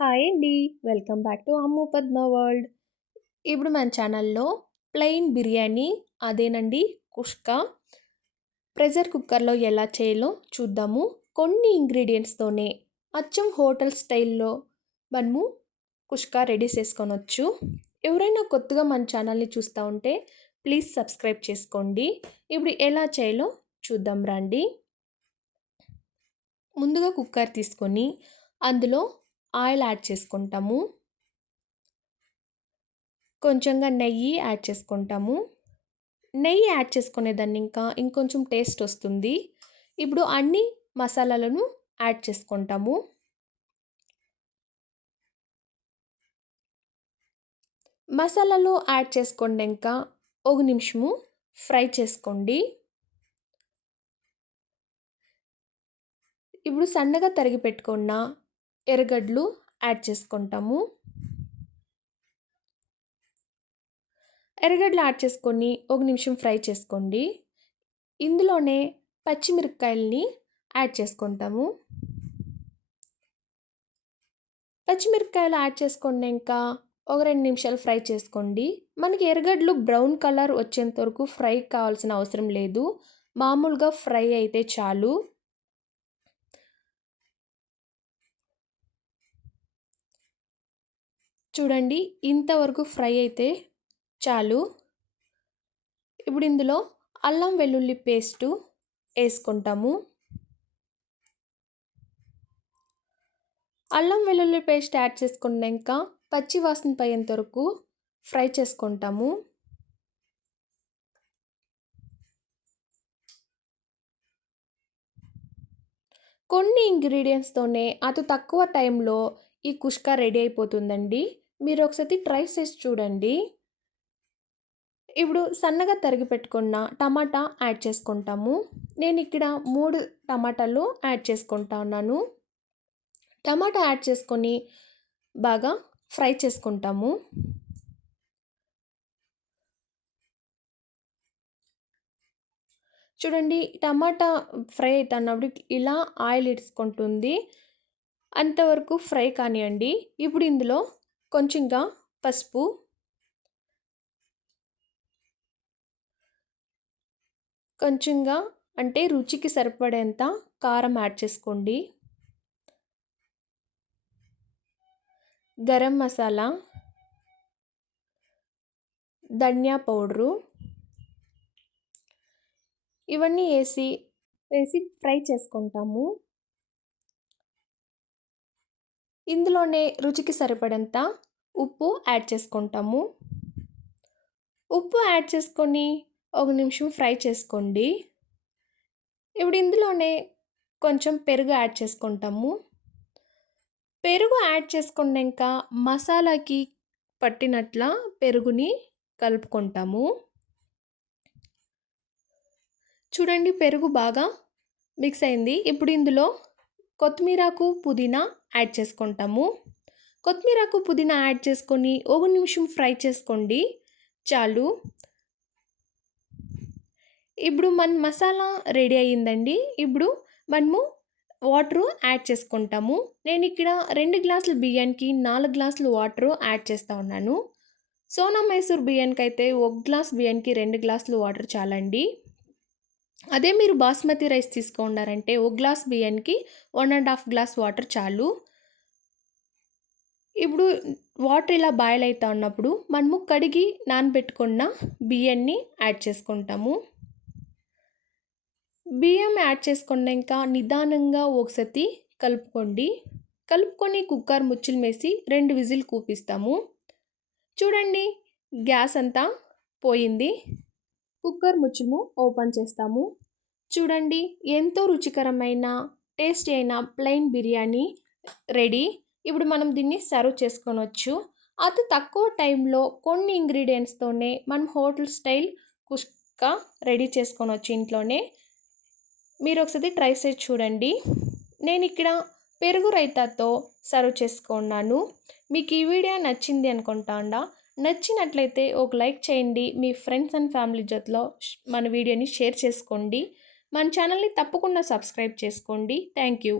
Hi అండి. Welcome back to Ammu Padma world. ఇప్పుడు మన ఛానల్‌లో ప్లెయిన్ బిర్యానీ అదేనండి కుష్కా ప్రెషర్ కుక్కర్‌లో ఎలా చేయాలో చూద్దాము. కొన్ని ఇంగ్రీడియెంట్స్‌తోనే అచ్చం హోటల్ స్టైల్‌లో మనము కుష్కా రెడీ చేసుకొనొచ్చు. ఎవరైనా కొత్తగా మన ఛానల్‌ని చూస్తా ఉంటే ప్లీజ్ సబ్స్క్రైబ్ చేసుకోండి. ఇప్పుడు ఎలా చేయాలో చూద్దాం రండి. ముందుగా కుక్కర్ తీసుకొని అందులో ఆయిల్ యాడ్ చేసుకుంటాము. కొంచెంగా నెయ్యి యాడ్ చేసుకుంటాము. నెయ్యి యాడ్ చేసుకునేదాన్ని ఇంకొంచెం టేస్ట్ వస్తుంది. ఇప్పుడు అన్ని మసాలాలను యాడ్ చేసుకుంటాము. మసాలాలు యాడ్ చేసుకున్నాక ఒక నిమిషము ఫ్రై చేసుకోండి. ఇప్పుడు సన్నగా తరిగి పెట్టుకున్న ఎర్రగడ్డలు యాడ్ చేసుకుంటాము. ఎర్రగడ్డలు యాడ్ చేసుకొని ఒక నిమిషం ఫ్రై చేసుకోండి. ఇందులోనే పచ్చిమిరపకాయలని యాడ్ చేసుకుంటాము. పచ్చిమిరపకాయలు యాడ్ చేసుకున్నాక ఒక 2 నిమిషాలు ఫ్రై చేసుకోండి. మనకి ఎర్రగడ్డలు బ్రౌన్ కలర్ వచ్చేంత వరకు ఫ్రై కావాల్సిన అవసరం లేదు. మామూలుగా ఫ్రై అయితే చాలు. చూడండి, ఇంతవరకు ఫ్రై అయితే చాలు. ఇప్పుడు ఇందులో అల్లం వెల్లుల్లి పేస్టు వేసుకుంటాము. అల్లం వెల్లుల్లి పేస్ట్ యాడ్ చేసుకున్నాక పచ్చి వాసన పోయేంత వరకు ఫ్రై చేసుకుంటాము. కొన్ని ఇంగ్రీడియంట్స్తోనే అతి తక్కువ టైంలో ఈ కుష్కా రెడీ అయిపోతుందండి. మీరు ఒకసారి ట్రై చేసి చూడండి. ఇప్పుడు సన్నగా తరిగి పెట్టుకున్న టమాటా యాడ్ చేసుకుంటాము. నేను ఇక్కడ 3 టమాటాలు యాడ్ చేసుకుంటా ఉన్నాను. టమాటా యాడ్ చేసుకొని బాగా ఫ్రై చేసుకుంటాము. చూడండి, టమాటా ఫ్రై అవుతున్నప్పుడు ఇలా ఆయిల్ ఇడ్చుకుంటుంది. అంతవరకు ఫ్రై కానివ్వండి. ఇప్పుడు ఇందులో కొంచెంగా పసుపు, కొంచెంగా అంటే రుచికి సరిపడేంత కారం యాడ్ చేసుకోండి. గరం మసాలా, ధనియా పౌడరు ఇవన్నీ వేసి ఫ్రై చేసుకుంటాము. ఇందులోనే రుచికి సరిపడేంత ఉప్పు యాడ్ చేసుకుంటాము. ఉప్పు యాడ్ చేసుకొని ఒక నిమిషం ఫ్రై చేసుకోండి. ఇప్పుడు ఇందులోనే కొంచెం పెరుగు యాడ్ చేసుకుంటాము. పెరుగు యాడ్ చేసుకున్నాక మసాలాకి పట్టినట్ల పెరుగుని కలుపుకుంటాము. చూడండి, పెరుగు బాగా మిక్స్ అయింది. ఇప్పుడు ఇందులో కొత్తిమీరకు పుదీనా యాడ్ చేసుకుంటాము. కొత్తిమీరకు పుదీనా యాడ్ చేసుకొని ఒక నిమిషం ఫ్రై చేసుకోండి చాలు. ఇప్పుడు మన మసాలా రెడీ అయ్యిందండి. ఇప్పుడు మనము వాటరు యాడ్ చేసుకుంటాము. నేను ఇక్కడ 2 గ్లాసుల బియ్యానికి 4 గ్లాసులు వాటరు యాడ్ చేస్తూ ఉన్నాను. సోనా మైసూర్ బియ్యానికి అయితే 1 గ్లాస్ బియ్యానికి 2 గ్లాసులు వాటర్ చాలండి. అదే మీరు బాస్మతి రైస్ తీసుకున్నారంటే 1 గ్లాస్ బియ్యానికి 1.5 గ్లాస్ వాటర్ చాలు. ఇప్పుడు వాటర్ ఇలా బాయిల్ అవుతూ ఉన్నప్పుడు మనము కడిగి నానబెట్టుకున్న బియ్యాన్ని యాడ్ చేసుకుంటాము. బియ్యం యాడ్ చేసుకున్నాక నిదానంగా ఒకసారి కలుపుకొని కుక్కర్ ముచ్చులు వేసి 2 విజిల్ కూపిస్తాము. చూడండి, గ్యాస్ అంతా పోయింది. కుక్కర్ ముచ్చుము ఓపెన్ చేస్తాము. చూడండి, ఎంతో రుచికరమైన టేస్టీ అయిన ప్లెయిన్ బిర్యానీ రెడీ. ఇప్పుడు మనం దీన్ని సర్వ్ చేసుకొనొచ్చు. అతి తక్కువ టైంలో కొన్ని ఇంగ్రీడియంట్స్తోనే మనం హోటల్ స్టైల్ కుష్కా రెడీ చేసుకొనొచ్చు ఇంట్లోనే. మీరు ఒకసారి ట్రై చేసి చూడండి. నేను ఇక్కడ పెరుగు రైతాతో సర్వ్ చేసుకున్నాను. మీకు ఈ వీడియో నచ్చింది అనుకుంటా. నచ్చినట్లయితే ఒక లైక్ చేయండి. మీ ఫ్రెండ్స్ అండ్ ఫ్యామిలీ జతలో మన వీడియోని షేర్ చేసుకోండి. మన ఛానల్ని తప్పకుండా సబ్స్క్రైబ్ చేసుకోండి. Thank you.